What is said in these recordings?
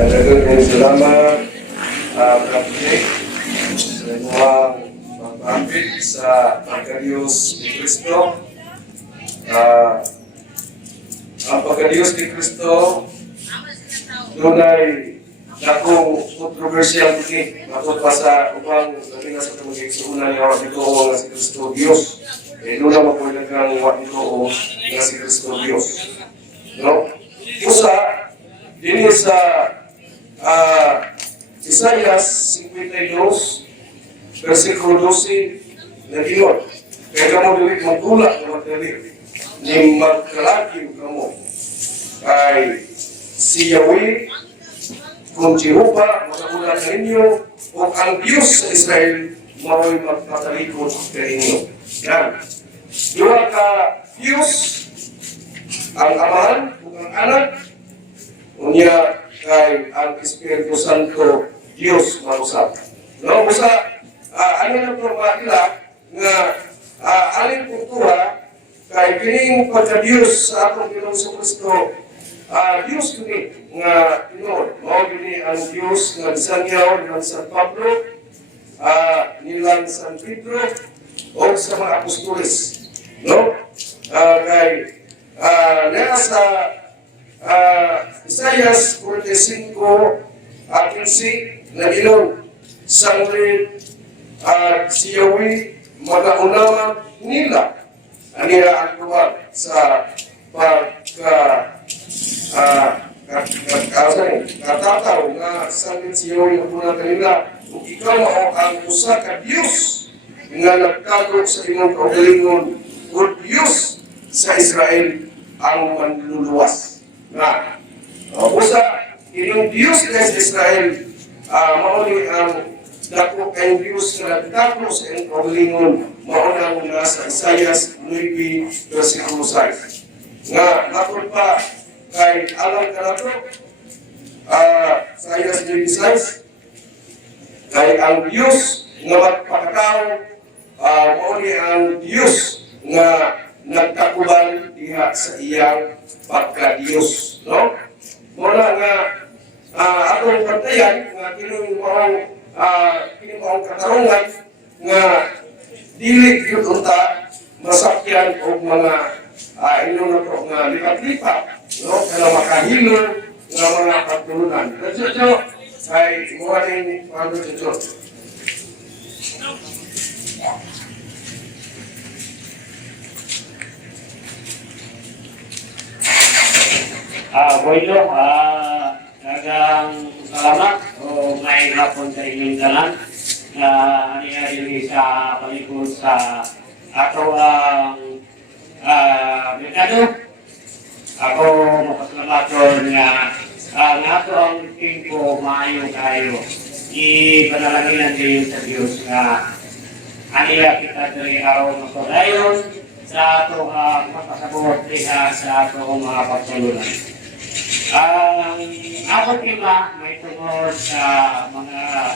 Daghang salamat Kapiteng sa inyong pag-apit sa pagka-Diyos ni Kristo. Ang pagka-Diyos ni Kristo dunay dakong kontrobersyal din matod pa sa upang labi na sa tumagigsuunan niya dito nga si Kristo Diyos. Doon na mapulitan ng wak dito nga si Kristo Diyos. No? Usa, din sa Isaias 52, versikulo 12, nag-ingon, kaya kamo dili magtulak na magdali, ni magkalagim kamo, ay si Yahweh, kung Jehovah, magkagulat na inyo, o ang Diyos sa Israel, mao'y magpatalikod ka inyo. Yan. Dua ka Diyos, ang Amahan, o ang Anak, unya kay ang Espiritu Santo Dios mausap. No, usa ano na po makila nga alin kultura kay kining pagka-Dios sa atong Ginoong Kristo, Dios kini nga Pinoy, mao kini ang Dios nga gisanyaw ng San Pablo, nilang San Pedro o sa mga apostoles. No? Kay nasa Isaias 45, 15, nag-ilong sanglit si Yahweh magaunawan nila anila ang luwag sa katataw nga sanglit si Yahweh magaunawan nila kung ikaw mao ang usa ka Diyos nga nagtagok sa imong kaugalingon o Diyos sa Israel ang manluluwas. Na usa ining Diyos sa Israel mauni ang dako kay Diyos nga nagtagpo sa iyong kaugalingon mao nang nasa Isaias 9 versikulo 6 nga natod pa kay alam ka nato Isaias 9:6 kay ang Diyos nga magpakatao mauni ang Diyos nga nagtakuban diha sa iyang pagka-Diyos, no? Mula nga atong pantayan nga kining maong katarungan nga dili gyud unta masakyan og mga inyong nato nga lipat-lipat, no? Kana makahilo nga mga pagtulunan. Kadto ay muhaning pagtuturo. Boylo, dagang salamat o may hapon sa inyong dalan na nangyayari sa palikod sa ato ang merkado. Ako mapasalamat nga ang ato ang tingko maayo kayo. Ipanalangin din sa Diyos nga aniya kita dari araw ng pagdayon sa ato ang mapasabot diha sa ato mga pagtulunan. Ang ako kima may tungkol sa mga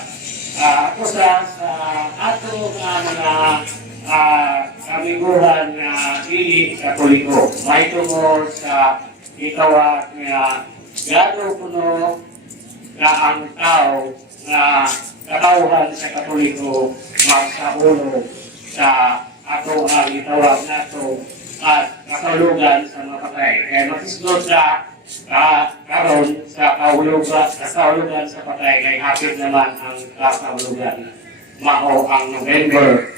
akusa sa ato mga kamiguran na dili Katoliko. May tungkol sa itawag nga gado kuno na ang tao na katawhan sa Katoliko magsaulo sa ato ang itawag nato at katulugan sa mga patay. Kaya makislot sa karon sa kahulugan sa patay kay hapit naman ang kahulugan. Mao ang November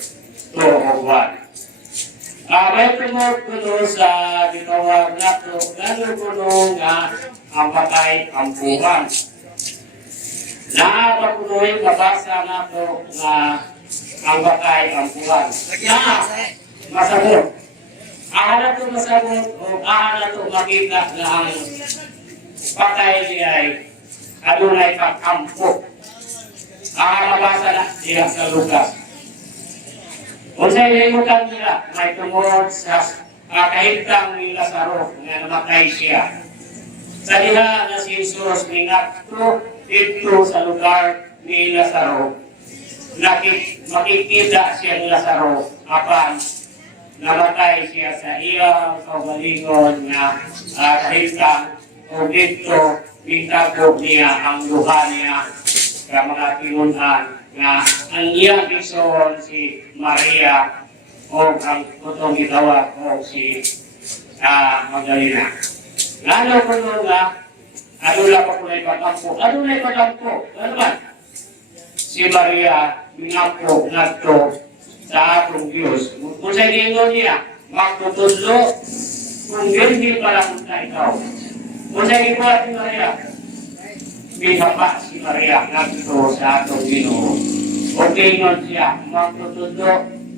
2 o 1. May tumog kuno sa itawag nato gano'n kuno nga ang patay ang buwan. Naapapunoy nabasa nato nga ang patay ang buwan. Masagot. Ahala to masagot o ahala to makita na ang patay ay adunay pagkampo. Ahala basa na siya sa Lucas. Kung sa ilimutan nila, may tungod sa kahintang ni Lazaro na namatay siya. Sa diha na si Jesus ningatro dito sa lugar ni Lazaro. Makikita siya ni Lazaro apan namatay siya sa iyang kaugalingon na kahintang o dito bintagog niya ang luha niya sa mga tinunan nga ang iyang ison si Maria o ang tutong gitawag o si Magdalena. Lalo ko nun nga, ano lang pa po na ipatampo? Ano na ipatampo? Ano ba? Si Maria, minampo, nagto sa atong Diyos. Kung sa gingon niya, magtutudlo, kung yun hindi pala punta ikaw. Kung sa gingon ni Maria, binapa si Maria, nagto sa atong Ginoo. O gingon siya, magtutudlo,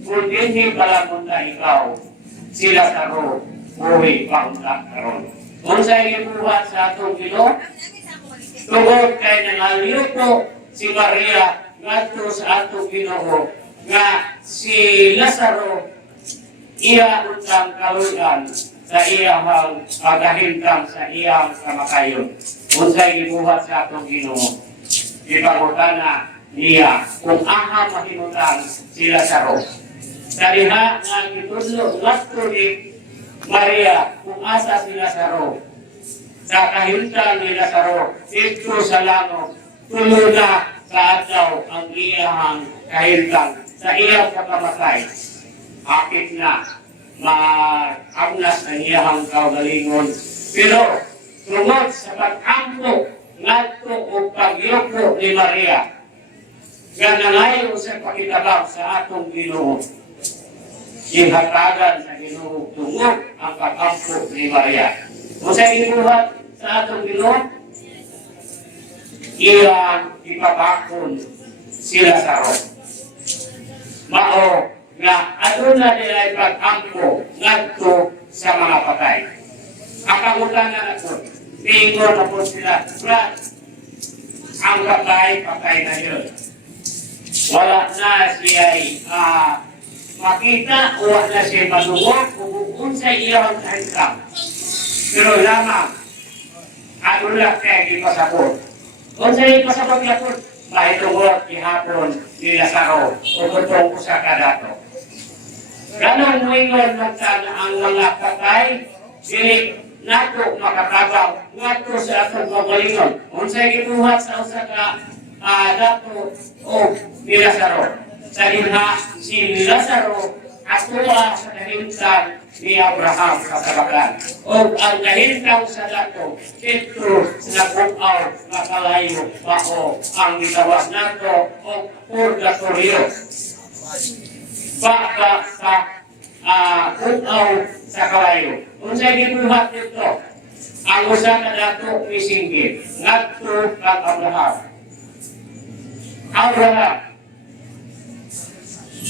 kung hindi pala punta ikaw, sila taro, uwi pang karon. Kung sa gingon sa atong Ginoo, tungod kay nangaliw po si Maria, ngadto sa atong Ginoo nga si Lazaro iya utang kaluyan sa iyang pagahintang sa iyang kamakayon. Unsay gibuhat sa atong Ginoo, ipangutana niya kung aha mahimutan si Lazaro. Sa diha nga gitudlo ngadto ni Maria kung asa si Lazaro. Sa kahintang ni Lazaro dito sa langit tulo na sa adlaw ang iyang kahintang sa iyang pagkamatay. Akit na maagnas ang iyang kaugalingon. Pero tungod sa pag-ampo ngadto o pagyoko ni Maria nga nangayo sa pakitabang sa atong Ginoo, ihatagan sa Ginoo tungod ang pag-ampo ni Maria. Kung sa inuhat sa atong Ginoo, iyang ipapakon si Lazaro. Mao nga aduna nila pag-ampo ngadto sa mga patay. Ang pangutangan ako, bingon na po sila, ang patay na yun. Wala na siya'y makita, wala na siya madungog, kung sa iyang kahintang. Pero lamang, aduna kaya ipasapot. Kung sa ipasapot niya po, mahitungod ihapon ni Lazaro o kutong usa ka dato. Ganang muingon magtana ang mga patay, dili nato makatabang ngadto sa atong kaugalingon. Unsay gibuhat sa usa ka dato o ni Lazaro. Sa dinha si Lazaro atuwa sa kahintang ni Abraham kasabakan. O ang kahintang sa dato dito nabukaw na kalayo bao ang gitawag nato o purgatorio. Baka sa bukaw sa kalayo. Unsay gibuhat dito? Ang usa ka dato misinggit ngadto kang Abraham.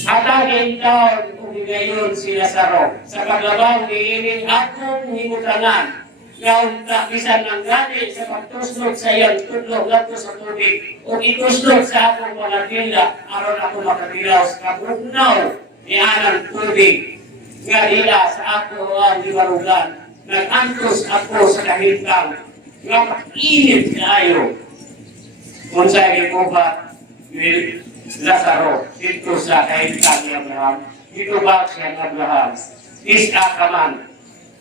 Atagin taon kung gayon si Lazaro sa paglabaw ni ining akong himutanan nga unta bisan ng gani sa pagtuslog sa iyang tudlog ngadto sa tubig o ituslog sa akong mga tila aron ako makatilaw sa kabugnaw ni anang tubig nga dila sa ako ang libarugan. Nag-antos ako sa kahintang nga mainit kayo. Kung sa ibuhat ni Lazaro dito sa kahintang ni Abraham, dito ba siya ng Abraham? Isa ka man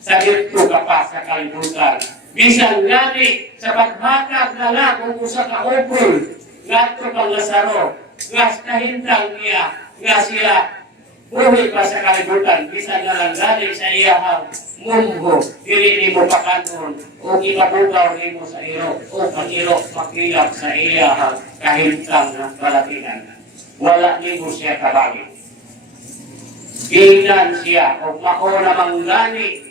sa dito ka pa sa kalibutan. Bisan gani sa paghatag na lang kung usa ka upol ngadto kang Lazaro nga kahintang niya nga siya buhi pa sa kalibutan. Bisan na lang gani sa iyahang mumbo, dili ni mo pakanon o ipabugaw ni mo sa iro o pag-iro makilap sa iyahang kahintang ng kalatinan. Wala ni mo siya kabagi. Tingnan siya o mao na manggani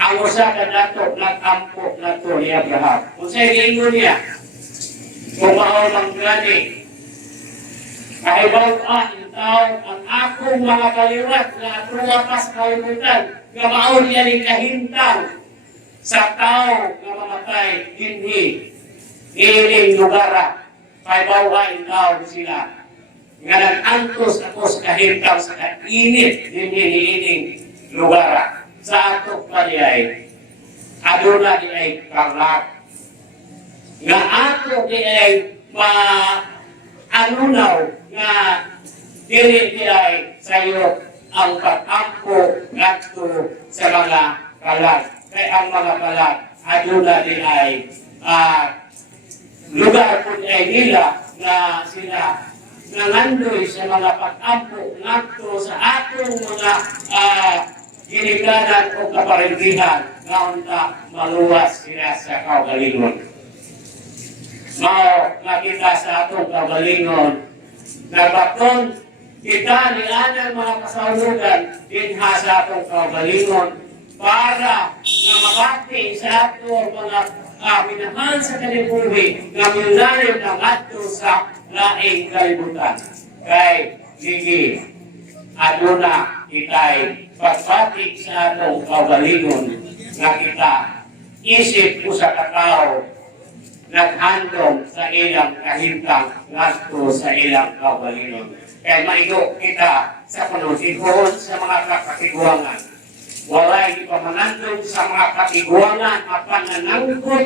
ang usa ka dato nag-ampo nato ni Abraham. Kung sa gingon niya, kung mao manggani kahibaw-an taon ang akong mga kaliwat na atuwa pa sa kalimutan nga mao niya ni kahintang sa tao nga mamatay dinhi ining lugara. Kahibaw-an taon sila nga nag-antos ako sa kahintang sa kainit dinhi ining lugara. Sa atok pa diay aduna diay karnak nga ato diay anunaw nga dili diay sayo ang pag-ampo ngadto sa mga kalat. Kay ang mga kalat aduna din ay lugar po ay nila na sila nangandoy sa mga pag-ampo ngadto sa atong mga ginikanan o kaparindihan na unta maluwas sila sa kaugalingon. Mao nakita sa atong kaugalingon na baton kita ni anang mga kasaunugan dinha sa atong kaugalingon para na mabati sa atong mga minahal sa kalibuhi na milalim ng ato sa laing kalibutan. Kay Gigi, aduna kita'y pagbatik sa atong kaugalingon na kita isip ko sa katao naghandom sa ilang kahintang ngadto sa ilang kaugalingon. Kaya maigo kita sa panunihon sa mga kakatiguangan. Walay ipamanandong sa mga katiguangan at pananangkot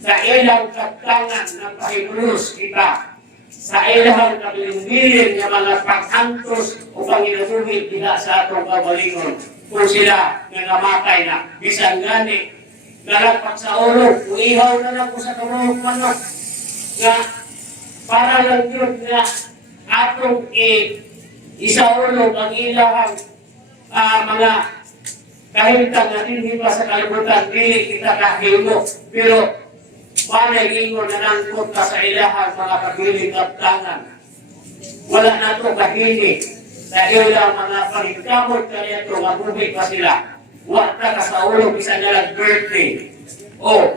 sa ilang kaptangan ng pahimulus kita. Sa ilang kabiling-biling ng mga paghantos o panginubuhin kita sa atong kaugalingon. Kung sila nangamatay na, bisan gani, nalagpak sa ulo, uihaw na lang ko sa kamahog manok, na para lang yun na atong isaulog ang ilang mga kahintang na hindi pa sa kalibutan, dili kita kahilo. Pero panay ingon na nangkot ka sa ilahang mga kabiling kaptangan. Wala na ito kahili. Sa ilang mga paningkamot kanya ito, mabuhay pa sila. Wala ka sa ulo, isa nalang birthday. O,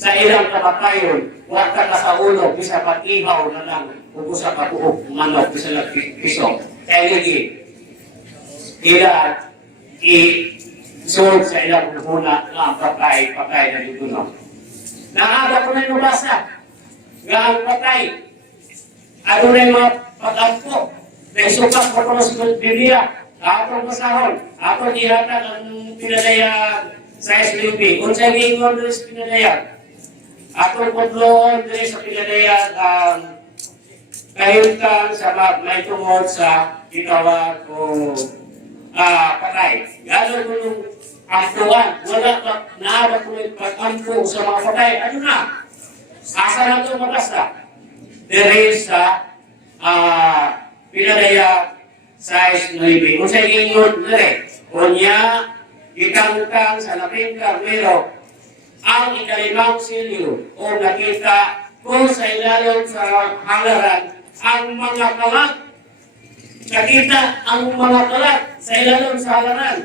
sa ilang kamatayon, wala ka sa ulo, bisa pag-ihaw na lang, kung sa kabuok, manok, bisa lang piso. Kaya hindi, ilan, isulog sa ilang muna ang patay na dito no. Naaga ko na yung basa, nga ang patay, ano na yung mga pag-ampo, na isukat ko ko sa Biblia, atong basahon, atong ihatag ang pinadayag sa SLB. Kung sa ingon doon sa pinadayag, atong pagloon doon sa pinadayag kahintang sa may tungod sa itawag o patay. Gano'n ko yung ampuan. Wala ba naabot ko yung pag-ampo sa mga patay. Ano na? Asa na ito mabasta? There is pinadayag sa SLB. Kung sa ingon doon kunya, itangkang sa labing karnero, ang ikalimang silyo o nakita kung sa ilalim sa halaran ang mga kalat. Nakita ang mga kalat sa ilalim sa halaran.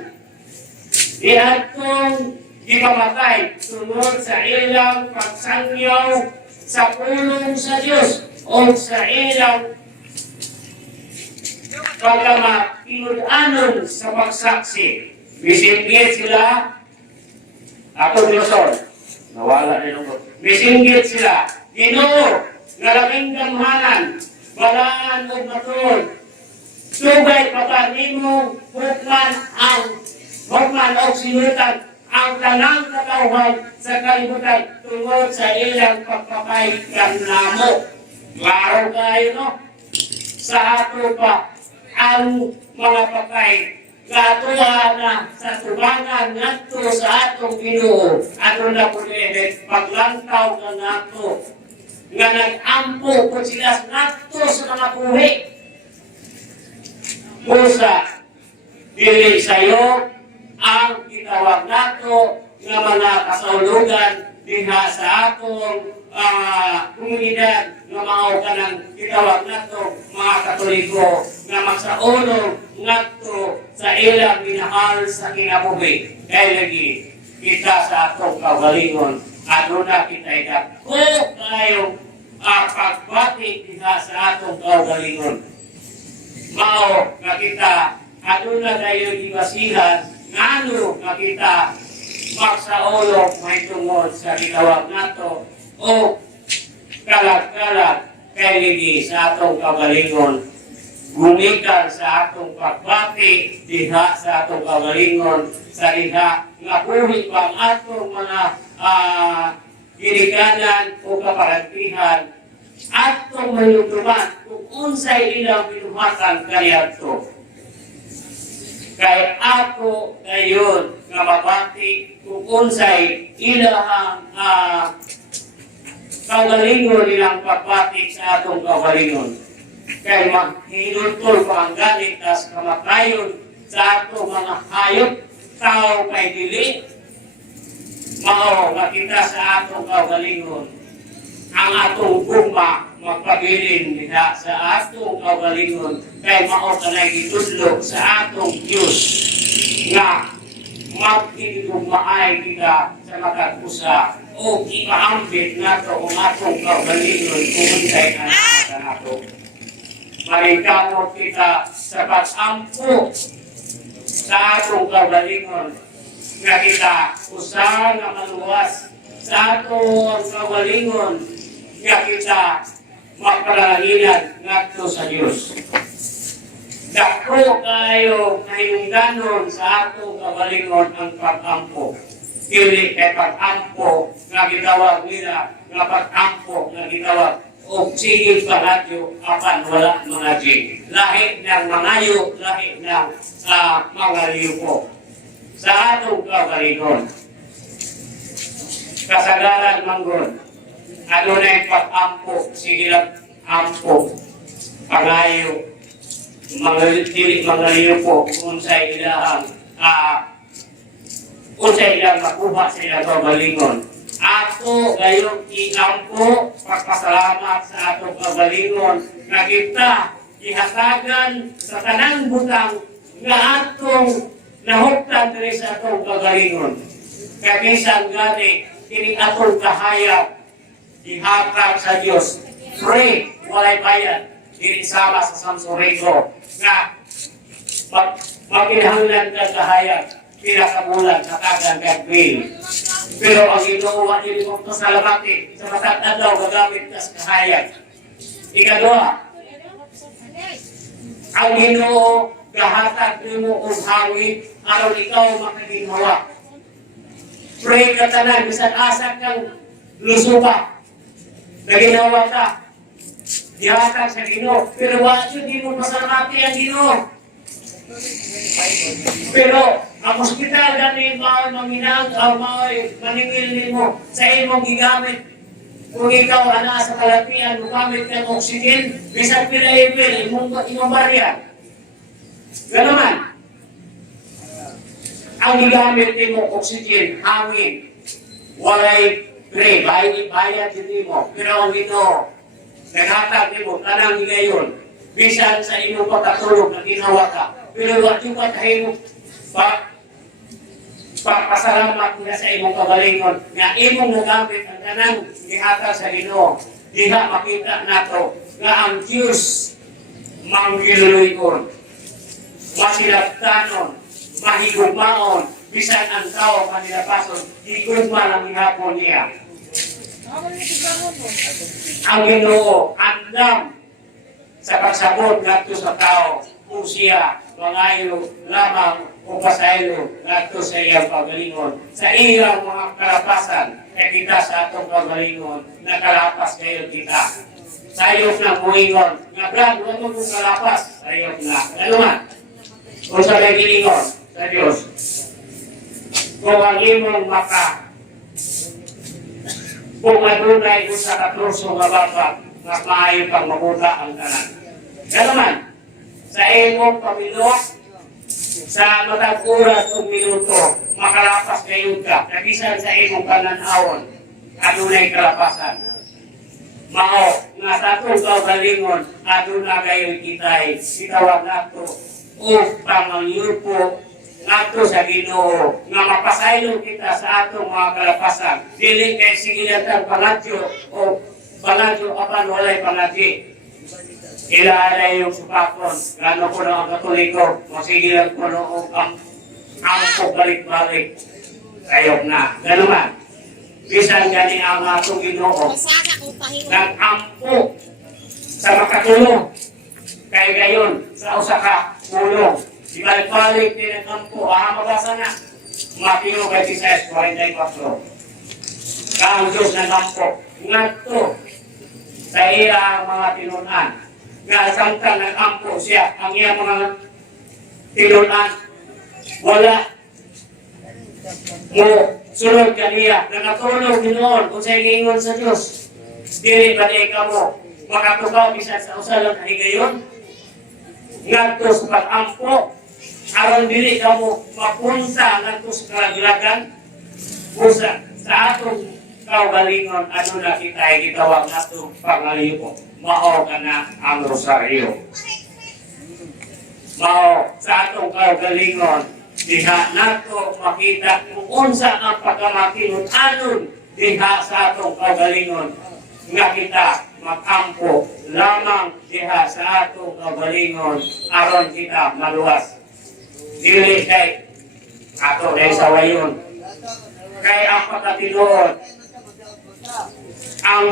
Ihatong ikamatay sunod sa ilang pagsangyaw sa pulong sa Diyos o sa ilang pagkamapinudanon sa pagsaksi. Bisinggit sila, ako Diyoson, nawala rin ako. Bisinggit sila, Ginoo, nalabing gamhanan, balaan o matol, tugay papanimo, hukman o sinutan, ang tanang katawhan sa kalibutan tungod sa ilang pagpapay ng namo. Klaro kayo, no? Sa ato pa, ang mga patay, katuwa na sa tubangan nato sa atong Ginoo, ato na po nilid, paglantaw ka nato, nga nag-ampo po sila nato sa mga buhi. Musa, dili sa'yo ang itawag nato nga mga kasaulugan diha sa atong komunidad nga mao kanang itawag nato mga Katoliko nga magsaulog ngadto sa ilang minahal sa kinabuhi. Kaya lagi kita sa atong kaugalingon aduna kita'y dako kayong pagbati diha sa atong kaugalingon. Mao nga kita aduna kayo ibasihan ngano nga kita magsaulog may tungod sa itawag nato o kalag-kalag kay ligi sa atong kaugalingon gumikan sa atong pagbati diha sa atong kaugalingon sa diha nga buhi pang atong mga ginikanan o kaparantihan atong mayutuman kung unsay ilang binuhatan kaniadto. Kay ako ngayon nga mabati kung unsay ilahang kagalingon nilang pagbati sa atong kagalingon. Kay maghilutol pa ang galit tas kamatayon sa atong mga hayop tao kay dili mao makita sa atong kagalingon ang atong guma magpabilin nila sa atong kagalingon kay mao kanay gitudlo sa atong Dios nga magtigugmaay kita sa matag-usa o ipaambit nato ang atong kagalingon kung unsay kanasa nato. Marigkamot kita sa pag-ampo sa atong kagalingon nga kita usa nga maluwas sa atong kagalingon nga kita magpalalingan ngadto sa Dios. Dako kayo nahingganon sa atong kagalingon ang pag-ampo. Dili kay pag-ampo nga gitawag nila nga pag-ampo nga gitawag o sige paradyo apan wala mga jing. Lahi ng mangayo, lahi ng mga liupo. Sa atong kagalingon. Kasagaran manggon. Ano na yung pag-ampo, sige lang ampo, pangayo, mga liupo, unsay ilahang makuha sa ilang kagalingon. Ako gayong iampo, pagpasalamat sa atong kagalingon na kita ihatagan sa tanang butang nga atong nahuktan rin sa atong kagalingon. Kabisan gani, kining atong kahayag, ihatag sa Diyos. Free, walay bayad. Dili sama sa Samsurigo nga magkinahanglan ka kahayag, pinakabulan sa tagang kagbil. Pero ang Ginoo dili mo pasalamati sa matag adlaw gagamit ka sa kahayag. Ikaduha, ang Ginoo gahatag nimo og hangin aron ikaw makaginhawa. Pray ka tanan bisan asa kang lusuba. Naginawa ka. Dihatag sa Ginoo, pero wa di mo pasalamati ang Ginoo. Pero ang hospital dati maminang maningil nimo sa imong gigamit. Kung ikaw ana sa kalapian mugamit kang oxygen, bisan pila level imong barya. Ganoman. Ang gigamit nimo oxygen, hangin, walay pre, bayad din mo. Pero ang Ginoo naghatag nimo tanang higayon bisan sa imong pagkatulog na ginawa ka. Pero wala yung patahimok pasalamat nga sa imong kagalingon nga imong nagamit ang tanang gihata sa Ginoo. Diha makita nato nga ang Diyos manggiluluyon, masilabtanon, mahigugmaon, bisan ang tao manilapason, higugma lang ihapon niya. Ang Ginoo andam sa pagsabot ngadto sa tao kung siya mangayo lamang o pasaylo ngadto sa iyang kagalingon. Sa iyang mga kalapasan kay kita sa atong kagalingon nakalapas kayo kita. Sayop na muingon nga brad wala mo kung kalapas sayop na. Ano man? Kung sa gilingon sa Dios. Kung ang imong kung madunay ko sa katruso nga bata, nga maayo kang mabuta ang tanan. Kaya naman, sa imong pamilok, sa matag oras o minuto, makalapas kayo ka, kabisan sa imong pananawon, adunay kalapasan. Mao, nga sa atong kagalingon, aduna kayo kitay, itawag nato, o pangangyupo, nato sa Ginoo nga mapasaylo kita sa atong mga kalapasan. Dili kay sigilatan pangadyo o pangadyo apan walay pangadyo. Ilaalay yung supakon, gano ko na ang Katoliko, masigilan ko noong ang balik-balik. Sayok na. Gano man. Bisan gani ang atong Ginoo nag-ampo sa makatulong. Kaya gayon sa usa ka tulong. Ibalik-balik din ang kampo. Mabasa na. Mateo 26:44. Kaang Diyos ng kampo. Ngadto sa iya mga tinunan. Nga samtang nag-ampo siya, ang iya mga tinunan wala mo sulod kaniya nakatulog ginoon kung sa ingon sa Dios dili ba di ka mo makatukaw bisan sa usa lang kahigayon ngadto sa pag-ampo aron dili ka mo mapunta ngadto sa kalaglagan usa sa atong kaugalingon ano na kita gitawag nato pangalipo mao kana ang rosaryo mao sa atong kaugalingon diha nato makita kung unsa ang pagkamakinon-anon diha sa atong kaugalingon nga kita makampo lamang diha sa atong kaugalingon aron kita maluwas dili kay ato dahil sa wayon kay ang pagkatinuod ang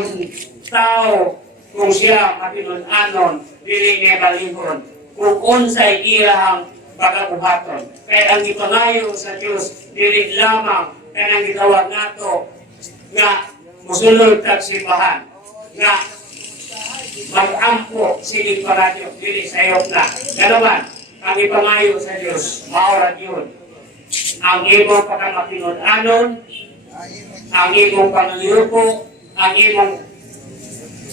tao kung siya makinon-anon dili niya balihon kung unsay iyang pagabuhaton kay ang gipangayo sa Dios dili lamang kay ang gitawag nato nga musulod kag simbahan nga mag-ampo siling paradyo dili sayop na kanaman ang ipangayo sa Dios mao ra yun ang imong pagkamakinon-anon ang imong pangliyuko ang imong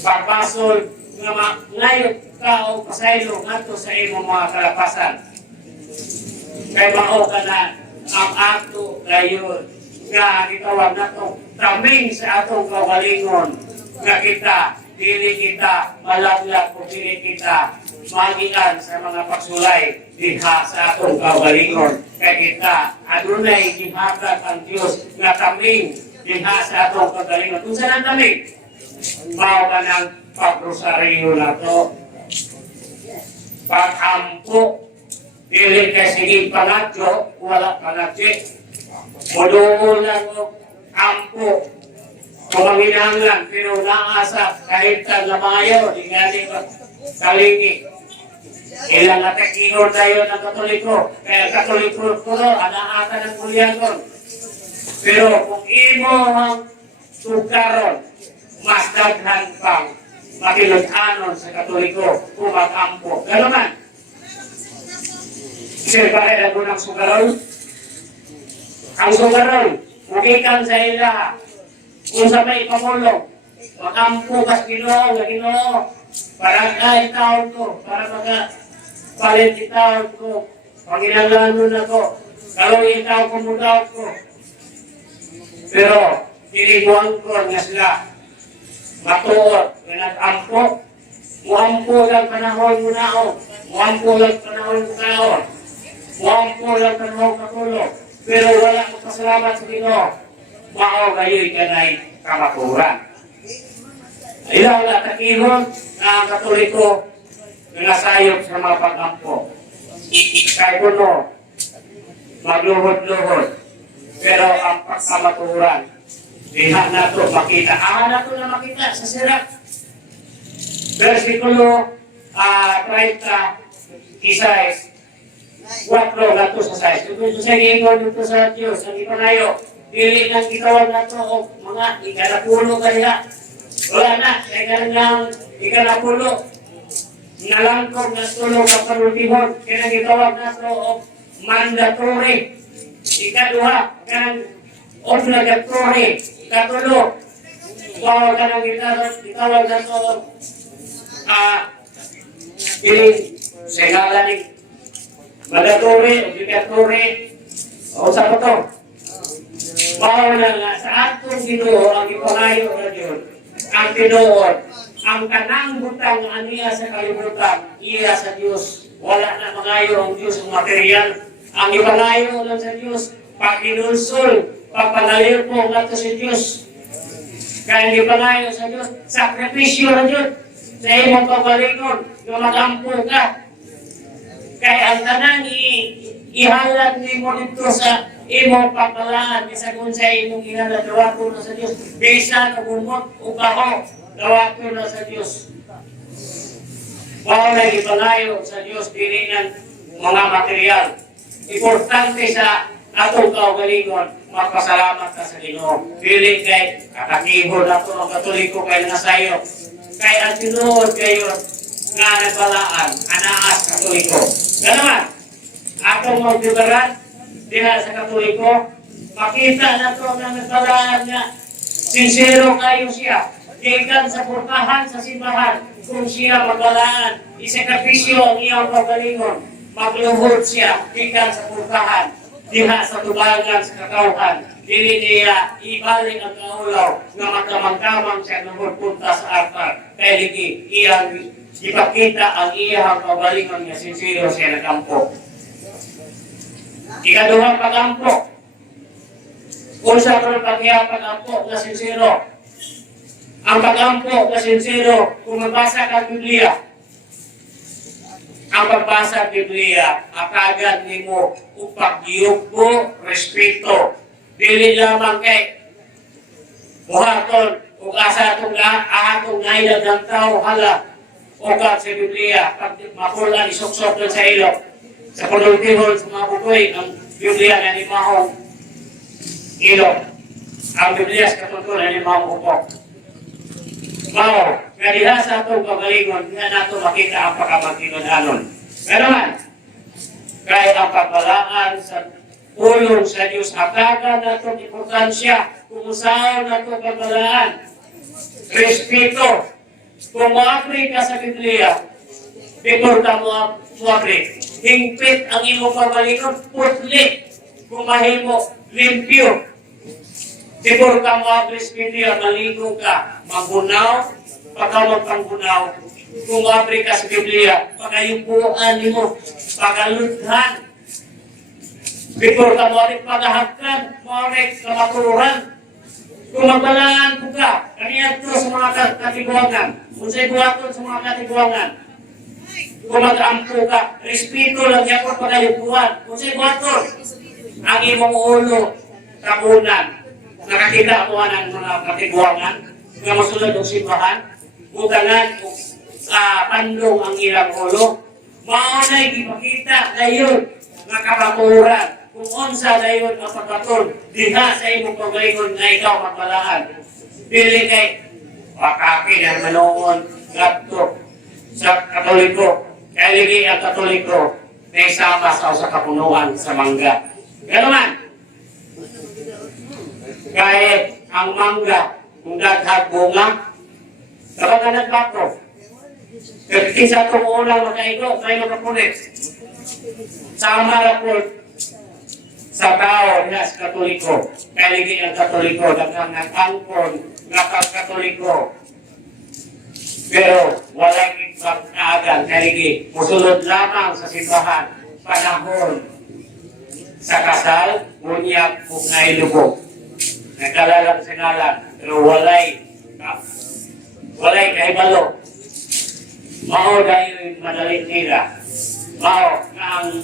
pagbasol nga ngayon ka o pasaylo ngadto sa imong mga kalapasan kay mao kana ang ato gayon nga gitawag nato taming sa atong kaugalingon nga kita dili kita malaglag o dili kita magian sa mga pagsulay diha sa atong kaugalingon kay kita adunay gihatag ang Dios nga taming diha sa atong kaugalingon kung saan ang taming mao kanang pagrosaryo nato pag-ampo dili kay sige pangadyo wala pangadyo moduol lang o ampo kumanginanglan pero naasa kahit lamayo di nga di kalingi ilang atekingon tayo ng Katoliko kaya Katoliko puro anaata ng kulyangon pero kung imo ang tukaron mas daghan pang makinud-anon sa Katoliko kung mag-ampo gano'n man sir pare lang mo ng sugaron ang sugaron mukikan sa ila kung sa may pamulong mag-ampo kas Ginoo nga Ginoo para kahit taon ko para palit itaon ko panginalanon ako kalawin itaon ko mudaw ko pero tinibuan ko nga sila matuot nga nag-ampo muampo lang panahon mo naon muampo lang panahon mo naon muampo lang panahon katulog pero wala mo pasalamat sa Ginoo mao gayoy kanay kamaturan ilaw na takihon na ang Katoliko nasayop sa mga pag-ampo kay kuno magluhod-luhod pero ang pagkamaturan diha nato makita nato na makita sa sirat versikulo 30 Isais 4 nato sa 6 ito sa ingon dito sa Diyos ang ipanayo dili nang gitawag nato o mga ikanapulo kaya wala na kaya nang ikanapulo nalangkog na tulong ang panultihon kaya nang gitawag nato o mandatory ikaduha kan obligatory katulo bawal ka nang gitawag nato sa ngalan ni mandatory obligatory o sa to bawal na nga sa atong Ginoo ang ipangayo na Diyos ang tinuod ang kanang butang aniya sa kalibutan iya sa Diyos wala na mangayo ang Diyos ang material ang ipangayo lang sa Diyos pagkinulsol pagpanalir po nga sa Diyos kaya ipangayo sa Diyos sakripisyo na Diyos sa imong pagalingon na mag-ampo ka kaya ang tanang ihalat ni mo dito sa imong pagpalaan bisa kung sa imong ihalat dawato na sa Diyos bisa kabumot o baho dawato na sa Diyos bawal na ipangayo sa Diyos dili ng mga material importante sa atong kaugalingon magpasalamat ka sa Ginoo dili kay katakihon nato ang Katoliko kay nasayo kay ang tinuod kayo nga nagbalaan anaas Katoliko ganaman atong magbibaran diha sa Katoliko, makita na to na nagbalaan nga sincero kayo siya. Gikan sa purtahan sa simbahan, kung siya magbalaan, isakripisyo ang iyang pagalingon, magluhod siya, gikan sa purtahan, diha sa tubangan sa kakauhan, dili niya ibalik ang kaulaw nga magkamang-kamang siya nung punta sa altar. Kaya ligi, iyang ipakita ang iyang pagalingon nga sincero siya nagampo. Ikaduhang pagampo, unsa ang pag-ampo na sincero. Ang pag-ampo na sincero, kung magbasa ka Biblia, ang pagbasa ng Biblia, akagad ni mo upag-giyugbo, respeto. Dili lamang kay buhaton, o asa atong nailad ng tao, hala, o ka sa Biblia, pag makulang isuksok sa ilok, sa pulong-tihol, sa mga bukoy, ang Biblia na ni Mahong ilok. Ang Biblia sa katulad ni Mahong upok. Mao, nga diha sa atong kagalingon, nga nato makita ang pagkamagkinunanon. Pero man, kaya ang pagbalaan sa ulong sa Diyos, hatagan nato importansya, kung saan nato pagbalaan. Respeto. Kung maapri ka sa Biblia, before ka maapri, hingpit ang imo kagalingon, putli. Kung mahimo, limpyo. Before ka maapri sa Biblia, maligo ka, magunaw, pagkawag kang gunaw. Kung maapri ka sa Biblia, pagayupuan mo, pagaludhan. Before ka maapri pagahagkan, maapri kamaturan. Kung magbalaan po ka, kaniya ito sa mga katiguangan. Kung sa'y buhaton sa mga katiguangan. Kung mag-ampo ka, respeto lang yan po pagayupuan. Kung sa'y buhaton, ang imong ulo, takunan. Nakakita ako ng mga katiguangan nga masulad ng simbahan, butangan o pandong ang ilang ulo. Maunay ipakita na yun nga kapaturan. Kung unsa na yun ang pagkaton, diha sa imong pagalingon na ikaw magbalaan. Dili kay pakakin ang manoon ngadto sa Katoliko. Kaya ligi ang Katoliko na isama sa kapunuan sa mangga. Gano'n man. Kahit ang mangga, kung daghag bunga, kapag ka nagbako, kisa itong unang makaigo, may makapunit. Sama na po sa tao na sa Katoliko, kaligi ang Katoliko, daghang nag-angkon, nakag-Katoliko. Pero walang ibang kaagan, kaligi, musulod lamang sa simbahan, panahon, sa kasal, ngunyak, kung nailubog. Nagkalalang sinalan, pero walay kahibalo. Mao dahil madaling tira. Mao na ang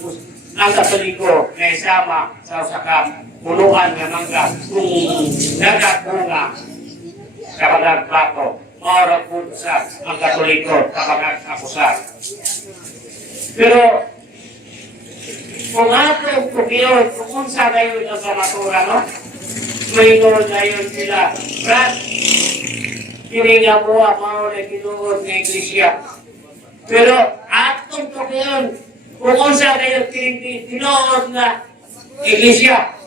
Katoliko na isama sa usakang punuan ng mangga kung nagkakunga sa pagkakbato. Mao rapunsa ang Katoliko sa pagkakakusar. Pero kung atong kukiyon, kung unsa kayo na sa matura, no? Mayroon na yun sila. Brad, kininga mo ako na kinuod ng Iglesia. Pero atong to yun, kung unsa kayo kinuod na Iglesia,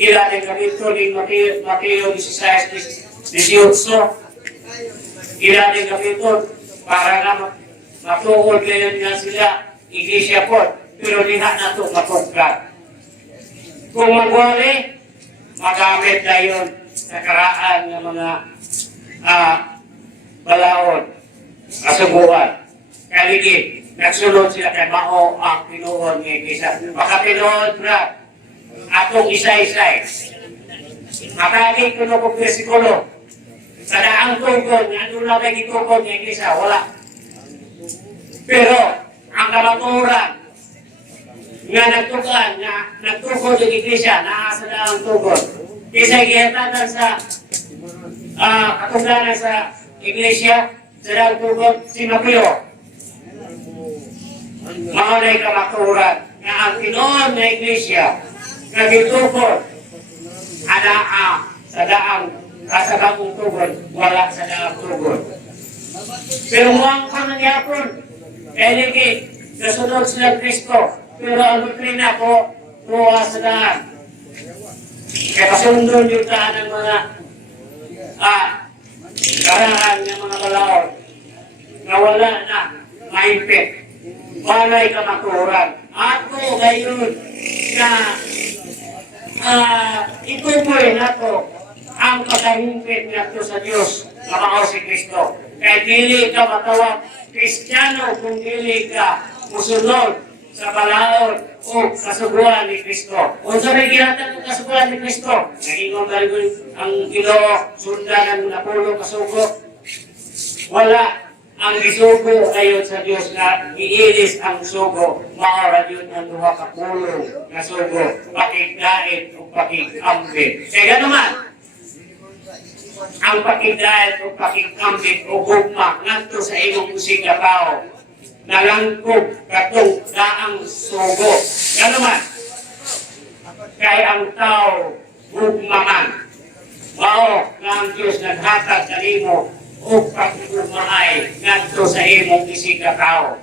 ilating kapito ni Mateo 16-18, ilating kapito para na matuod kayo nga sila Iglesia po, pero liha na ito matugkat. Kung magwali, magamit na yun sa karaan ng mga balaod, kasubuan. Kaligi, nagsunod sila kay Mao ang pinuhon ng Iglesia. Baka pinuhon na atong isa-isay. Makaling ko na kong versikulo. Sa daang tugon, ano na may gitugon ng Iglesia? Wala. Pero, ang kamaturan nga nagtugan, nga nagtukod ng Iglesia, naasa na ang tugon. Kisa'y gihatagan sa katungganan sa Iglesia, sa daang tugon, si Mapio. Maunay kamaturan, nga ang Pinoon na Iglesia, nga gitukod, sa daang kasabang tugon, wala sa daang tugon. Pero muang ka nangyapon, kaya lagi, nasunod sila Kristo. Pero ang doktrina ko, tuwa sa daan. Kaya pasundon yung daan ng mga karaan ng mga balaod na wala na maipit. Balay kamaturan. Ako ngayon na itupoy na to ang pagkahimpit nato sa Diyos na mao si Kristo. Kaya dili ka matawag Kristiyano kung dili ka musunod sa balaod o kasuguan ni Kristo. Kung sa may ginatag ng kasuguan ni Kristo, nagingong galigon ang Ginoo, sundan ng napulo kasugo. Wala ang isugo ayon sa Diyos na iilis ang sugo. Maora yun ang duha ka pulong na sugo, pakigdait o pakigambit. Kaya naman, ang pakigdait o pakigambit o gugma nganto sa imong musika tao nalangkog katong daang sugo. Kaya naman, kay ang tao gugmaman, mao nga ang Diyos naghatag sa imo o pagkugmaay ngadto sa imong isika tao.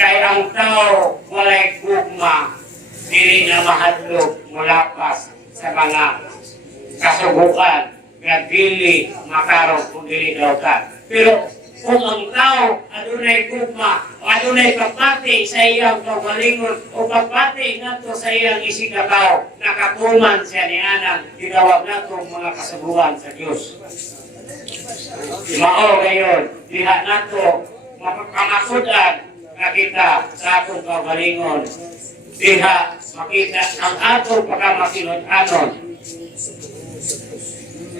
Kay ang tao walay gugma, dili na mahadlok mulapas sa mga kasubukan nga dili makarong kung dili daw ka. Pero kung ang tao adunay gugma o adunay pagpati sa iyang kaugalingon o pagpati ngadto sa iyang isika tao, nakatuman siya ni anang gidawag natong mga kasubukan sa Dios. Mao gayon, diha nato makakamakudan nga kita sa atong kaugalingon. Diha makita ang atong pagkamakinud-anon.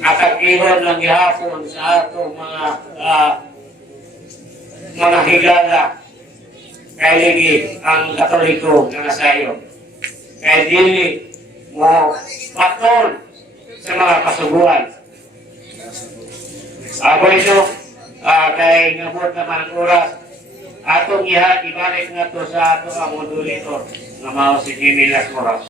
At ang ihon ng gihapon sa atong mga higala kay ligi ang Katoliko nga nasayo. Kay dili mo patol sa mga kasuguan. Ako ito, kay ngabot naman ang oras, atong ibalik nga to sa ato ang modulator na mao si Jimmy Las Moras.